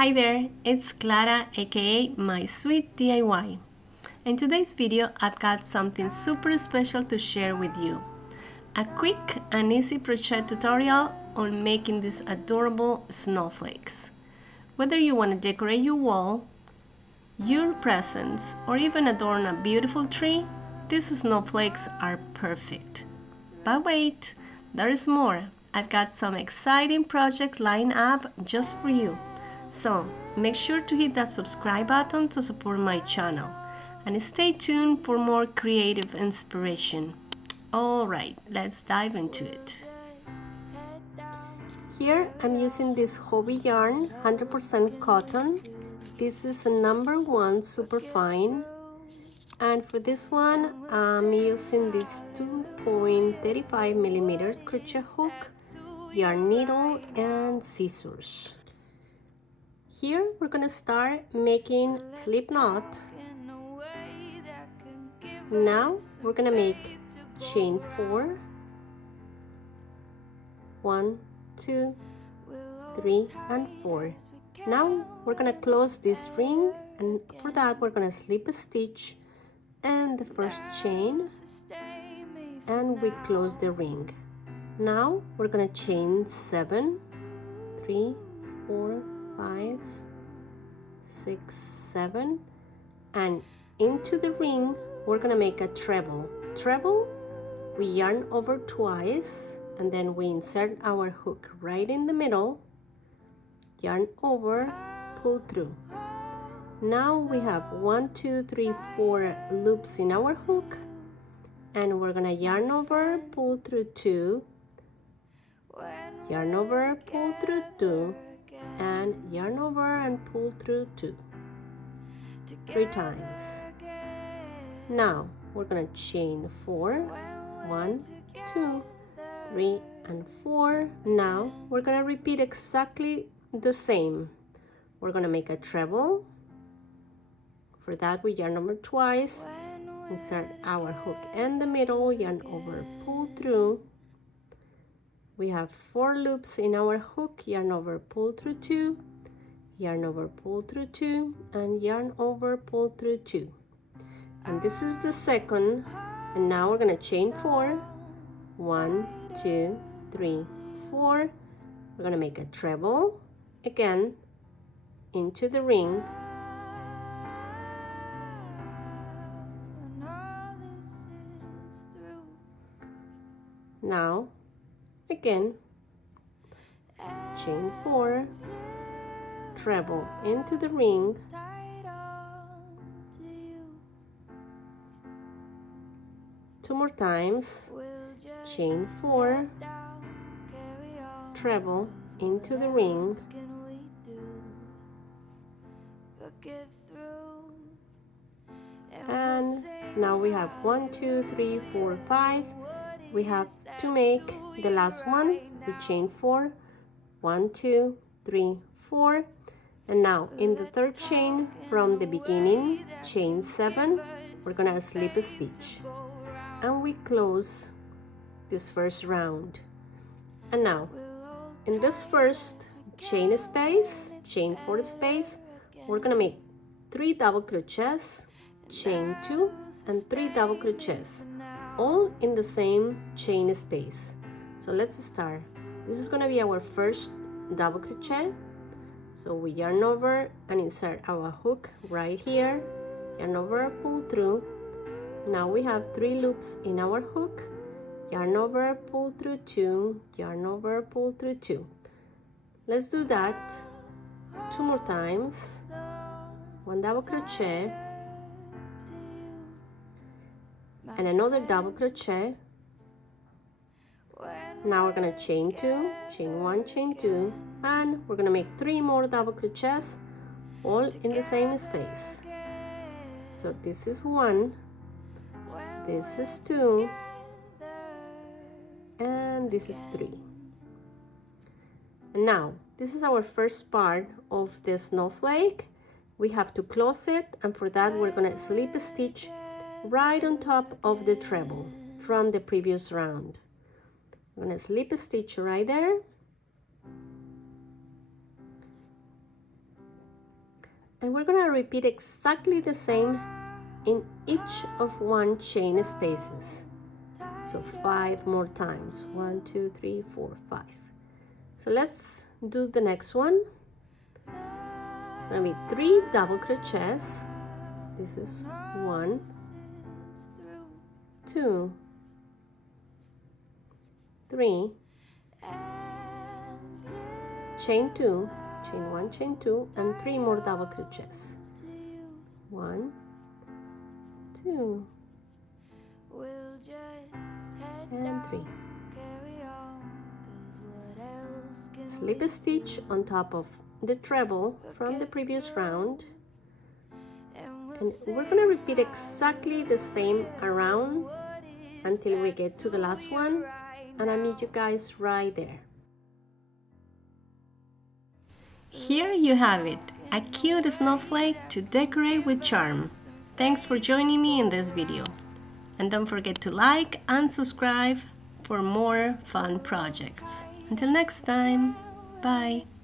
Hi there, it's Clara aka My Sweet DIY. In today's video I've got something super special to share with you. A quick and easy crochet tutorial on making these adorable snowflakes. Whether you want to decorate your wall, your presents, or even adorn a beautiful tree, these snowflakes are perfect. But wait, there is more. I've got some exciting projects lined up just for you. So make sure to hit that subscribe button to support my channel and stay tuned for more creative inspiration. Alright, let's dive into it. Here I'm using this hobby yarn, 100% cotton. This is a number 1 super fine. And for this one, I'm using this 2.35 millimeter crochet hook, yarn needle, and scissors. Here we're gonna start making slip knot. Now we're gonna make chain 4, 1, 2, 3, and 4. Now we're gonna close this ring, and for that we're gonna slip a stitch and the first chain, and we close the ring. Now we're gonna chain 7, 3, 4, 5, 6, 7, and into the ring we're gonna make a treble. We yarn over twice, and then we insert our hook right in the middle, yarn over, pull through. Now we have 1, 2, 3, 4 loops in our hook, and we're gonna yarn over, pull through 2, yarn over, pull through 2, and yarn over and pull through 2, 3 times. Now we're gonna chain 4, 1, 2, 3, and 4. Now we're gonna repeat exactly the same. We're gonna make a treble. For that we yarn over twice, insert our hook in the middle, yarn over, pull through. We have 4 loops in our hook, yarn over, pull through 2, yarn over, pull through 2, and yarn over, pull through 2. And this is the second, and now we're gonna chain 4, 1, 2, 3, 4. We're gonna make a treble again into the ring. Now again, chain 4, treble into the ring, two more times, chain 4, treble into the ring, and now we have 1, 2, 3, 4, 5. We have to make the last one. We chain 4, 1, 2, 3, 4, and now in the third chain from the beginning, chain 7, we're gonna slip a stitch, and we close this first round. And now in this first chain space, chain 4 space, we're gonna make 3 double crochets, chain 2, and 3 double crochets, all in the same chain space. So let's start. This is gonna be our first double crochet. So we yarn over and insert our hook right here, yarn over, pull through. Now we have 3 loops in our hook, yarn over, pull through 2, yarn over, pull through 2. Let's do that 2 more times. 1 double crochet and another double crochet. Now we're gonna chain 2, chain 1, chain 2, and we're gonna make 3 more double crochets, all in the same space. So this is 1, this is 2, and this is 3. And now this is our first part of the snowflake. We have to close it, and for that we're gonna slip a stitch right on top of the treble from the previous round. I'm gonna slip a stitch right there, And we're going to repeat exactly the same in each of one chain spaces. So 5 more times. 1, 2, 3, 4, 5. So let's do the next one. It's going to be 3 double crochets. This is 1, 2, 3, chain 2, chain 1, chain 2, and 3 more double crochets. 1, 2, and 3. Slip a stitch on top of the treble from the previous round, and we're going to repeat exactly the same around until we get to the last one, and I meet you guys right there. Here you have it, a cute snowflake to decorate with charm. Thanks for joining me in this video. And don't forget to like and subscribe for more fun projects. Until next time, bye!